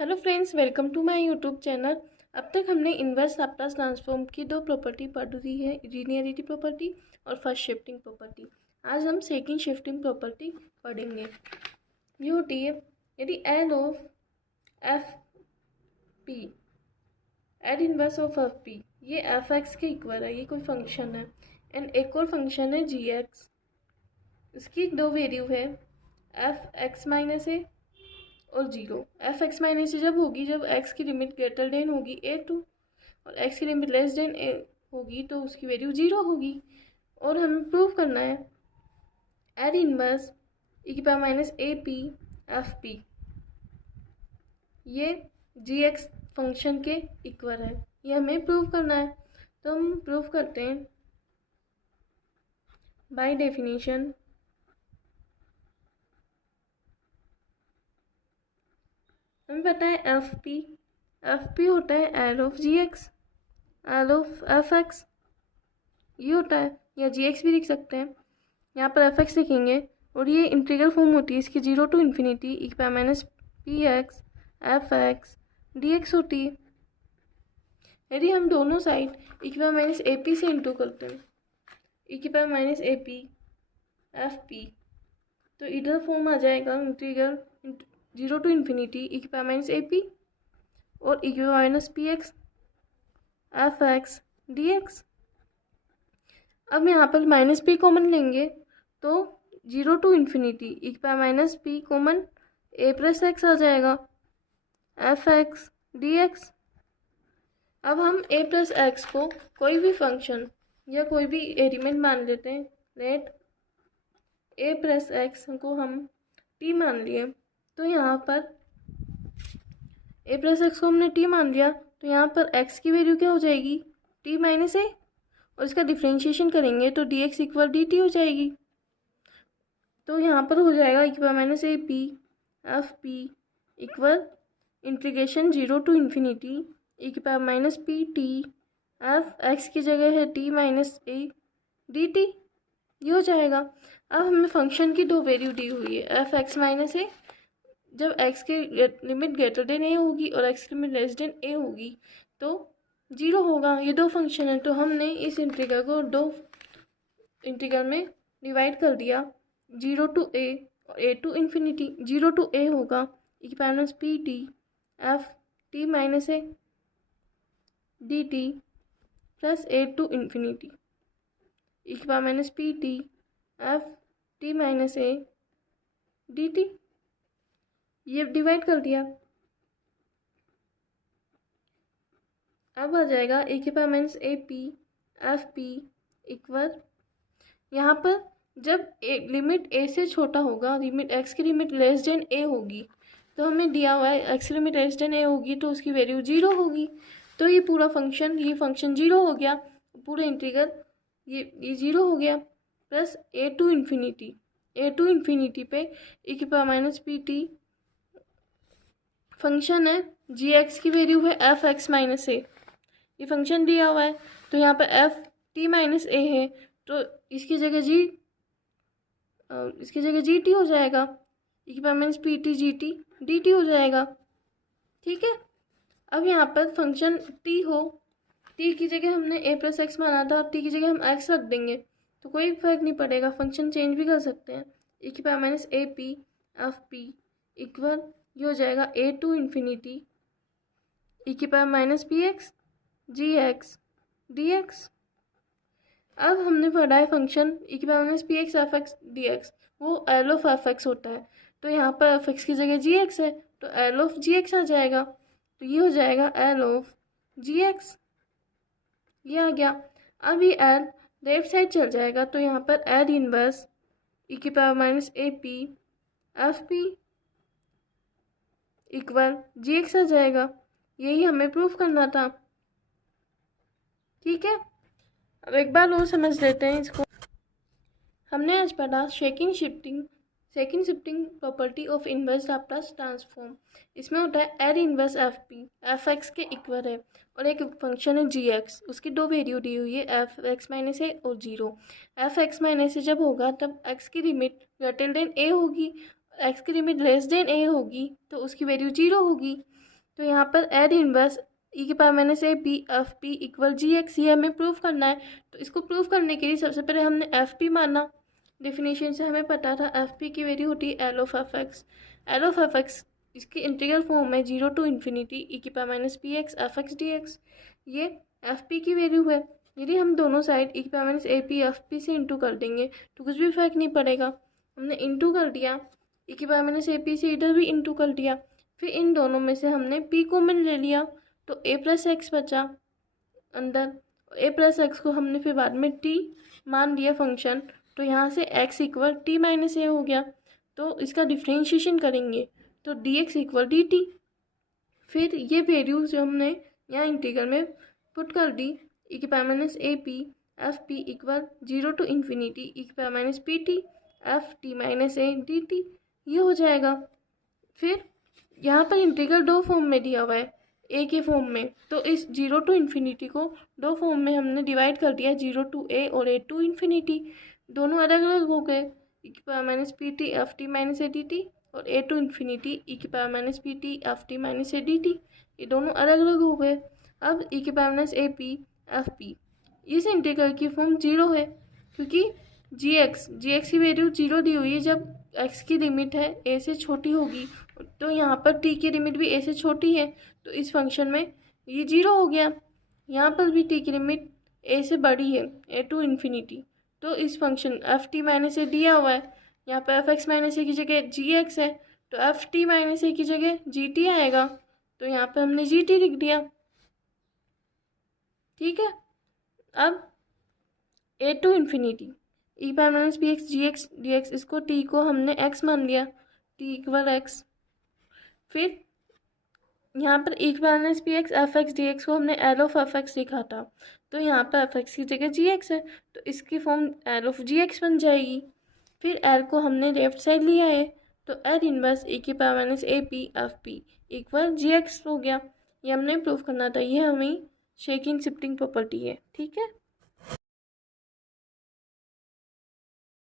Hello friends, welcome to my YouTube channel. अब तक हमने इनवर्स लाप्लास ट्रांसफॉर्म की दो प्रॉपर्टी पढ़ी है, लीनियरिटी प्रॉपर्टी और फर्स्ट शिफ्टिंग प्रॉपर्टी। आज हम सेकंड शिफ्टिंग प्रॉपर्टी पढ़ेंगे। ये होती है यदि L of F P, L inverse of F P, ये एफ एक्स के इक्वल है, ये कोई फंक्शन है। एंड एक और फंक्शन है जी एक्स, इसकी दो वैल्यू है एफ एक्स माइनस ए और 0। एफ एक्स माइनस से जब होगी जब एक्स की लिमिट ग्रेटर देन होगी a2 और एक्स की लिमिट लेस देन a होगी तो उसकी वैल्यू 0 होगी। और हमें प्रूव करना है एल इनवर्स ई की power minus A P F P, ये जी एक्स फंक्शन के इक्वल है। ये हमें प्रूव करना है, तो हम प्रूव करते हैं बाय डेफिनेशन। हमें पता है एफ पी होता है L of G X, L of F X ये होता है, या जी एक्स भी लिख सकते हैं। यहाँ पर एफ एक्स लिखेंगे और ये इंटीग्रल फॉर्म होती है इसकी 0 टू इन्फिनिटी ई की power minus p x f x d x होती है। यदि हम दोनों साइड ई की पावर माइनस ए पी से इंटू करते हैं, ई की power minus A P F P, तो इधर फॉर्म आ जाएगा इंटीग्रल 0 टू इन्फिनिटी ई की पावर माइनस ए पी और ई की power minus p x f x d x. अब यहाँ पर माइनस पी कॉमन लेंगे तो 0 टू इन्फिनिटी ई की power minus P common A plus x आ जाएगा एफ एक्स डी एक्स। अब हम ए प्लस एक्स को कोई भी फंक्शन या कोई भी एलिमेंट मान लेते हैं। लेट ए प्लस एक्स को हम टी मान लिए, तो यहाँ पर ए प्लस एक्स को हमने टी मान लिया, तो यहाँ पर एक्स की वैल्यू क्या हो जाएगी टी माइनस ए, और इसका डिफ्रेंशिएशन करेंगे तो D X equal D T हो जाएगी। तो यहाँ पर हो जाएगा ई की power minus A P F P equal integration 0 to infinity E की power minus P T F X की जगह है T minus A D T, ये हो जाएगा। अब हमें फंक्शन की दो वैल्यू दी हुई है एफ एक्स माइनस ए, जब एक्स की लिमिट ग्रेटर देन ए होगी और एक्स की लिमिट लेस देन ए होगी तो 0 होगा। ये दो फंक्शन है, तो हमने इस इंटीग्रल को दो इंटीग्रल में डिवाइड कर दिया, 0 टू ए और A to infinity. 0 to A होगा ई की power minus P T F T minus A D T plus A to infinity E की power minus P T F T minus A D T, ये divide कर दिया। अब आ जाएगा A की power minus A P F P equal, यहाँ पर जब लिमिट ए से छोटा होगा, लिमिट एक्स की लिमिट लेस देन ए होगी, तो हमें दिया हुआ है एक्स की लिमिट लेस देन ए होगी तो उसकी वैल्यू 0 होगी। तो ये पूरा फंक्शन, ये फंक्शन 0 हो गया, पूरा इंटीग्रल ये 0 हो गया। प्लस ए टू इन्फिनिटी पे ई की power minus P T function है, जी एक्स की वैल्यू है एफ एक्स माइनस ए, ये फंक्शन दिया हुआ है, तो यहाँ पर एफ टी माइनस ए है तो इसकी जगह जी टी हो जाएगा, ई की power minus P T G T D T हो जाएगा। ठीक है, अब यहाँ पर फंक्शन टी हो, टी की जगह हमने ए प्लस एक्स माना था, टी की जगह हम एक्स रख देंगे तो कोई फर्क नहीं पड़ेगा, फंक्शन चेंज भी कर सकते हैं। ई की power minus A P F P equal, ये हो जाएगा ए टू इन्फिनिटी ई की power minus p x g x d x. अब हमने पढ़ा है फंक्शन ई की power minus p x f x d x, वो एल ऑफ एफ एक्स होता है, तो यहाँ पर एफ एक्स की जगह जी एक्स है तो एल ऑफ जी एक्स आ जाएगा, तो ये हो जाएगा एल ऑफ जी एक्स, ये आ गया। अब ये एल लेफ्ट साइड चल जाएगा तो यहाँ पर एल इनवर्स ई की power minus A P F P equal G X आ जाएगा। यही हमें प्रूफ करना था। ठीक है, अब एक बार और समझ लेते हैं इसको। हमने आज पढ़ा second shifting property of inverse Laplace transform. इसमें होता है L inverse F P F x के इक्वल है और एक फंक्शन है जी एक्स, उसकी दो वैल्यू दी हुई है एफ एक्स माइनस ए और 0। एफ एक्स माइनस ए जब होगा तब एक्स की लिमिट ग्रेटर देन ए होगी, एक्स की लिमिट लेस देन ए होगी तो उसकी वैल्यू 0 होगी। तो यहाँ पर एड इनवर्स ई के power minus A P F P equal G X, ये हमें प्रूव करना है। तो इसको प्रूव करने के लिए सबसे पहले हमने एफ पी माना। डेफिनेशन से हमें पता था एफ पी की वैल्यू होती है L of F x. L of F x इसकी इंटीग्रल फॉर्म है 0 टू इन्फिनिटी ई की power minus p x f x d x. ये एफ पी की वैल्यू है। यदि हम दोनों साइड ई की power minus A P F P से इंटू कर देंगे तो कुछ भी फर्क नहीं पड़ेगा। हमने इंटू कर दिया, ई की पावर माइनस ए पी से इधर भी इंटू कर दिया, फिर इन दोनों में से हमने पी कॉमन ले लिया तो ए प्लस एक्स बचा अंदर। ए प्लस एक्स को हमने फिर बाद में टी मान दिया फंक्शन, तो यहाँ से एक्स इक्वल टी माइनस ए हो गया। तो इसका डिफ्रेंशिएशन करेंगे तो D X equal D T. फिर ये वैल्यूज जो हमने यहाँ इंटीग्रल में पुट कर दी, ई की power minus A P F P equal 0 to infinity E की power minus P T F T minus A D T, ये हो जाएगा। फिर यहाँ पर इंटीग्रल दो फॉर्म में दिया हुआ है, ए के फॉर्म में, तो इस 0 टू इन्फिनिटी को दो फॉर्म में हमने डिवाइड कर दिया, 0 टू ए और ए टू इन्फिनिटी। दोनों अलग अलग हो गए, ई की power minus P T F T minus A D T और ए टू इन्फिनिटी ई की power minus P T F T minus A D T, ये दोनों अलग अलग हो गए। अब ई की power minus A P F P, इस इंटीग्रल की फॉर्म 0 है क्योंकि जी एक्स की वैल्यू 0 दी हुई है। जब एक्स की लिमिट है ए से छोटी होगी तो यहाँ पर टी की लिमिट भी ए से छोटी है, तो इस फंक्शन में ये 0 हो गया। यहाँ पर भी टी की लिमिट ए से बड़ी है, ए टू इन्फिनिटी, तो इस फंक्शन एफ टी माइनस ए दिया हुआ है, यहाँ पर एफ एक्स माइनस ए की जगह जी एक्स है तो एफ टी माइनस ए की जगह जी टी आएगा, तो यहाँ पर हमने जी टी लिख दिया। ठीक है, अब a to infinity e power minus p x g x d x, इसको टी को हमने एक्स मान लिया, टी इक्वल एक्स। फिर यहाँ पर e power minus p x f x d x को हमने एल ऑफ एफ एक्स लिखा था, तो यहाँ पर एफ एक्स की जगह जी एक्स है तो इसकी form L of G X बन जाएगी। फिर एल को हमने लेफ्ट साइड लिया है तो एल इनवर्स ई की power minus A P F P equal G X हो गया। ये हमने प्रूव करना था, ये हमें शेकिंग शिफ्टिंग प्रॉपर्टी है। ठीक है।